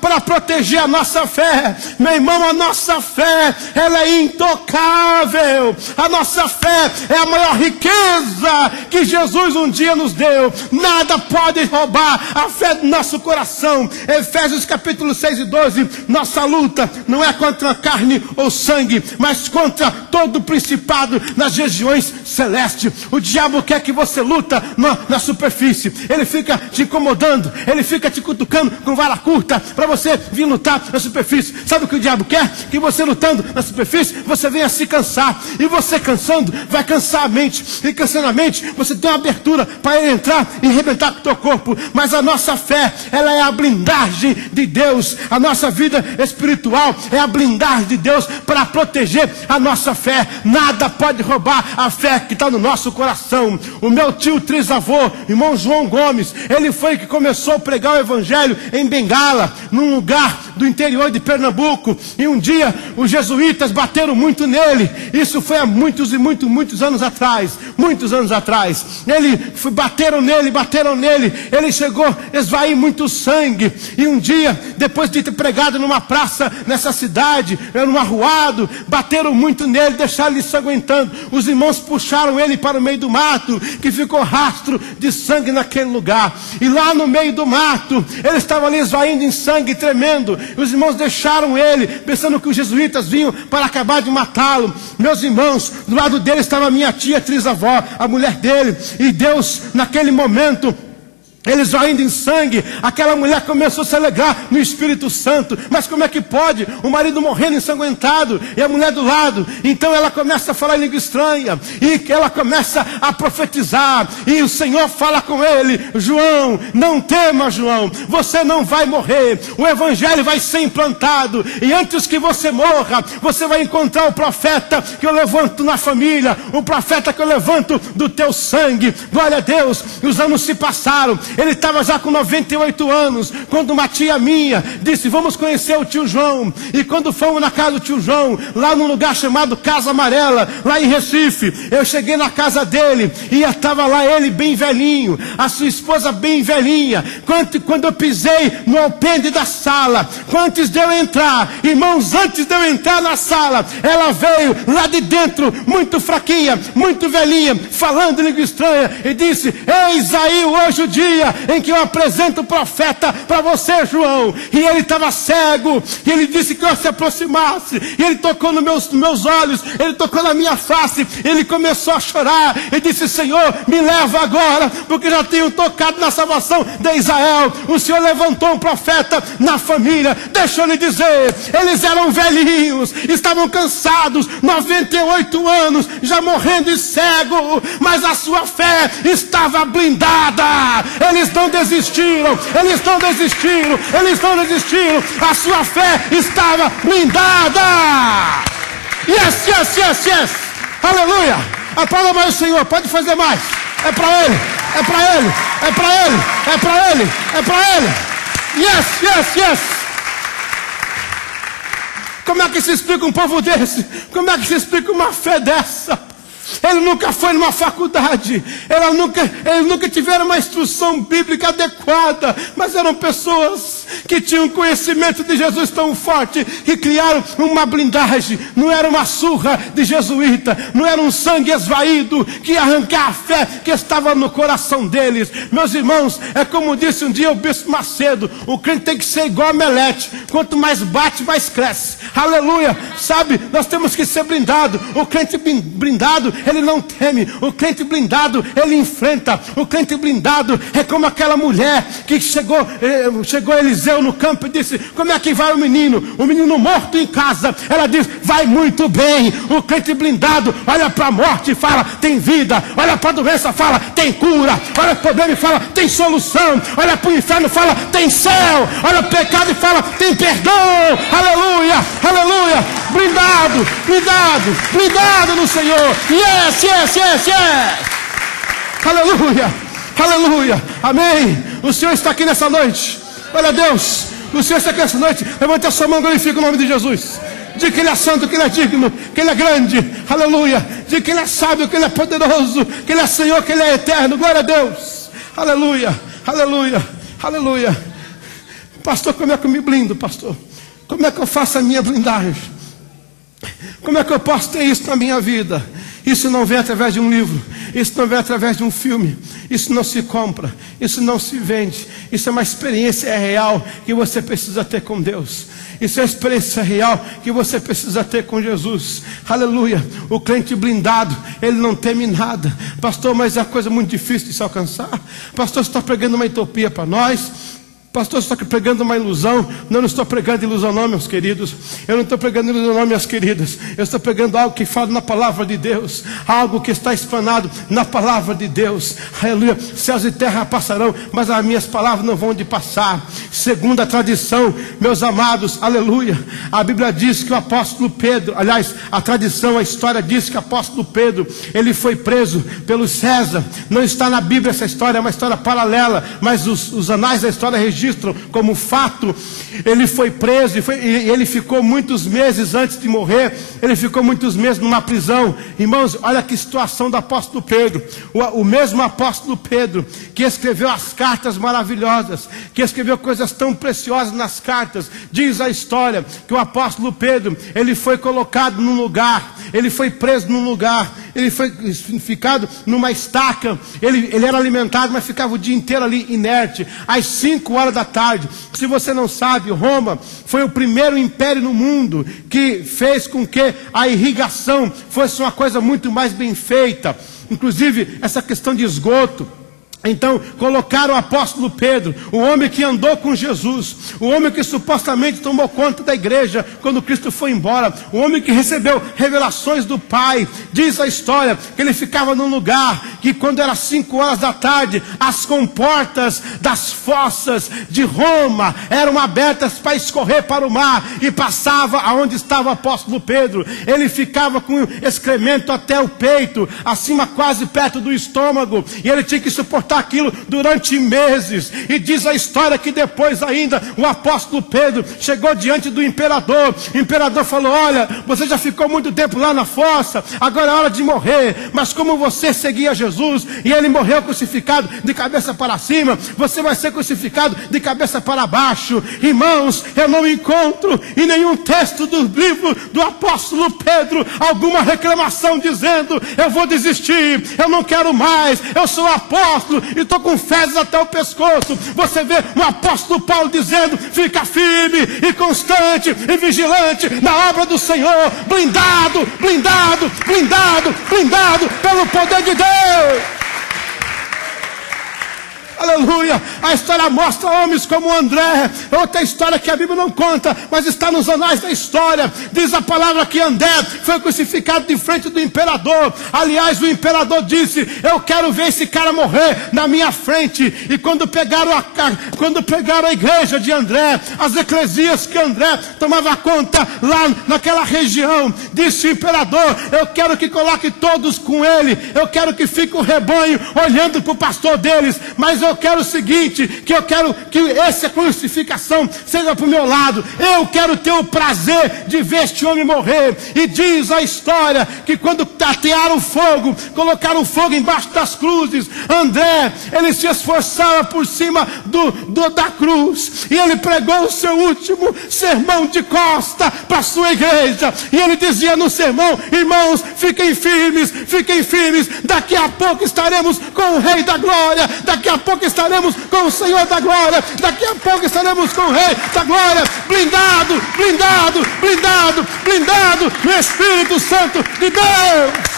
para proteger a nossa fé. Meu irmão, a nossa fé, ela é intocável. A nossa fé é a maior riqueza que Jesus um dia nos deu. Nada pode roubar a fé do nosso coração. Efésios capítulo 6 e 12. Nossa luta não é contra carne ou sangue, mas contra todo o principado nas regiões celestes. O diabo quer que você luta na superfície. Ele fica te incomodando, ele fica te cutucando com vara curta para você vir lutar na superfície. Sabe o que o diabo quer? Que você lutando na superfície, você venha se cansar. E você cansando, vai cansar a mente. E cansando a mente, você tem uma abertura para ele entrar e arrebentar com o teu corpo. Mas a nossa fé, ela é a blindagem de Deus. A nossa vida espiritual é a blindagem de Deus para proteger a nossa fé. Nada pode roubar a fé que está no nosso coração. O meu tio trisavô, irmão João Gomes, ele foi que começou a pregar o evangelho em Bengala, num lugar do interior de Pernambuco. E um dia os jesuítas bateram muito nele. Isso foi há muitos anos atrás. Muitos anos atrás. Bateram nele. Ele chegou a esvair muito sangue. E um dia, depois de ter pregado numa praça nessa cidade, num arruado, bateram muito nele, deixaram ele ensanguentando. Os irmãos puxaram ele para o meio do mato, que ficou rastro de sangue naquele lugar. E lá no meio do mato, ele estava ali esvaindo em sangue, tremendo. Os irmãos deixaram ele, pensando que os jesuítas vinham para acabar de matá-lo. Meus irmãos, do lado dele estava a minha tia trisavó, a mulher dele. E Deus, naquele momento, eles ainda em sangue, aquela mulher começou a se alegrar no Espírito Santo. Mas como é que pode? O marido morrendo ensanguentado e a mulher do lado. Então ela começa a falar em língua estranha e ela começa a profetizar. E o Senhor fala com ele: João, não tema, João, você não vai morrer. O evangelho vai ser implantado. E antes que você morra, você vai encontrar o profeta que eu levanto na família, o profeta que eu levanto do teu sangue. Glória a Deus. E os anos se passaram. Ele estava já com 98 anos, quando uma tia minha disse: vamos conhecer o tio João. E quando fomos na casa do tio João, lá num lugar chamado Casa Amarela, lá em Recife, eu cheguei na casa dele, e estava lá ele bem velhinho, a sua esposa bem velhinha. Quando eu pisei no alpendre da sala, antes de eu entrar, irmãos, antes de eu entrar na sala, ela veio lá de dentro, muito fraquinha, muito velhinha, falando língua estranha, e disse: eis aí hoje o dia em que eu apresento o profeta para você, João. E ele estava cego, e ele disse que eu se aproximasse, e ele tocou nos meus olhos, ele tocou na minha face, ele começou a chorar, e disse: Senhor, me leva agora, porque já tenho tocado na salvação de Israel. O Senhor levantou um profeta na família. Deixa eu lhe dizer, eles eram velhinhos, estavam cansados, 98 anos, já morrendo e cego, mas a sua fé estava blindada. Eles não desistiram, a sua fé estava blindada. Yes. Aleluia. Aplauda mais o Senhor, pode fazer mais. É para ele. Yes. Como é que se explica um povo desse? Como é que se explica uma fé dessa? Ele nunca foi numa faculdade, eles nunca tiveram uma instrução bíblica adequada, mas eram pessoas que tinham conhecimento de Jesus tão forte, que criaram uma blindagem. Não era uma surra de jesuíta, não era um sangue esvaído que ia arrancar a fé que estava no coração deles. Meus irmãos, é como disse um dia o bispo Macedo: o crente tem que ser igual a Melete, quanto mais bate, mais cresce. Aleluia. Sabe, nós temos que ser blindado. O crente blindado, ele não teme. O crente blindado, ele enfrenta. O crente blindado é como aquela mulher que chegou Eliseu no campo e disse: como é que vai o menino morto em casa? Ela diz: vai muito bem. O crente blindado olha para a morte e fala: tem vida. Olha para a doença e fala: tem cura. Olha para o problema e fala: tem solução. Olha para o inferno e fala: tem céu. Olha para o pecado e fala: tem perdão. Aleluia. Blindado no Senhor. Yes. Aleluia. Amém. O Senhor está aqui nessa noite. Olha a Deus, o Senhor está aqui nessa noite. Levante a sua mão e glorifique o nome de Jesus. Diga que Ele é santo, que Ele é digno, que Ele é grande. Aleluia. Diga que Ele é sábio, que Ele é poderoso, que Ele é Senhor, que Ele é eterno. Glória a Deus. Aleluia. Pastor, como é que eu me blindo, pastor? Como é que eu faço a minha blindagem? Como é que eu posso ter isso na minha vida? Isso não vem através de um livro, isso não vem através de um filme, isso não se compra, isso não se vende. Isso é uma experiência real que você precisa ter com Deus. Isso é a experiência real que você precisa ter com Jesus. Aleluia. O crente blindado, ele não teme nada. Pastor, mas é uma coisa muito difícil de se alcançar. Pastor, você está pregando uma utopia para nós. Pastor, você está pregando uma ilusão. Não estou pregando ilusão não, meus queridos. Eu não estou pregando ilusão não, minhas queridas. Eu estou pregando algo que fala na palavra de Deus. Algo que está explanado na palavra de Deus. Aleluia. Céus e terra passarão, mas as minhas palavras não vão de passar. Segundo a tradição, meus amados, aleluia. A Bíblia diz que o apóstolo Pedro, aliás, a tradição, a história diz que o apóstolo Pedro, ele foi preso pelo César. Não está na Bíblia essa história, é uma história paralela, mas os anais da história registram como fato. Ele foi preso e ele ficou muitos meses antes de morrer. Ele ficou muitos meses numa prisão. Irmãos, olha que situação do apóstolo Pedro. O mesmo apóstolo Pedro que escreveu as cartas maravilhosas, que escreveu coisas tão preciosas nas cartas. Diz a história que o apóstolo Pedro, ele foi colocado num lugar, ele foi preso num lugar, ele foi ficado numa estaca. Ele era alimentado, mas ficava o dia inteiro ali inerte. Às 5 horas da tarde. Se você não sabe, Roma foi o primeiro império no mundo que fez com que a irrigação fosse uma coisa muito mais bem feita. Inclusive essa questão de esgoto. Então colocaram o apóstolo Pedro, o homem que andou com Jesus, o homem que supostamente tomou conta da igreja quando Cristo foi embora, o homem que recebeu revelações do Pai. Diz a história que ele ficava num lugar que quando era 5 horas da tarde, as comportas das fossas de Roma eram abertas para escorrer para o mar e passava aonde estava o apóstolo Pedro. Ele ficava com excremento até o peito, acima quase perto do estômago, e ele tinha que suportar aquilo durante meses. E diz a história que depois ainda o apóstolo Pedro chegou diante do imperador. O imperador falou: olha, você já ficou muito tempo lá na fossa, agora é hora de morrer, mas como você seguia Jesus e ele morreu crucificado de cabeça para cima, você vai ser crucificado de cabeça para baixo. Irmãos, eu não encontro em nenhum texto do livro do apóstolo Pedro alguma reclamação dizendo: eu vou desistir, eu não quero mais, eu sou apóstolo e estou com fezes até o pescoço. Você vê o apóstolo Paulo dizendo: fica firme e constante e vigilante na obra do Senhor, blindado, blindado, blindado, blindado pelo poder de Deus. Aleluia. A história mostra homens como André. Outra história que a Bíblia não conta, mas está nos anais da história. Diz a palavra que André foi crucificado de frente do imperador. Aliás, o imperador disse: eu quero ver esse cara morrer na minha frente. E quando pegaram a igreja de André, as eclesias que André tomava conta lá naquela região, disse o imperador: eu quero que coloque todos com ele, eu quero que fique o rebanho olhando para o pastor deles, mas eu quero o seguinte, que eu quero que essa crucificação seja para o meu lado. Eu quero ter o prazer de ver este homem morrer. E diz a história que quando atearam o fogo, colocaram fogo embaixo das cruzes, André, ele se esforçava por cima da cruz, e ele pregou o seu último sermão de costa para a sua igreja, e ele dizia no sermão: irmãos, fiquem firmes, daqui a pouco estaremos com o Rei da Glória, daqui a pouco estaremos com o Senhor da Glória, daqui a pouco estaremos com o Rei da Glória, blindado, blindado, blindado, blindado no Espírito Santo de Deus.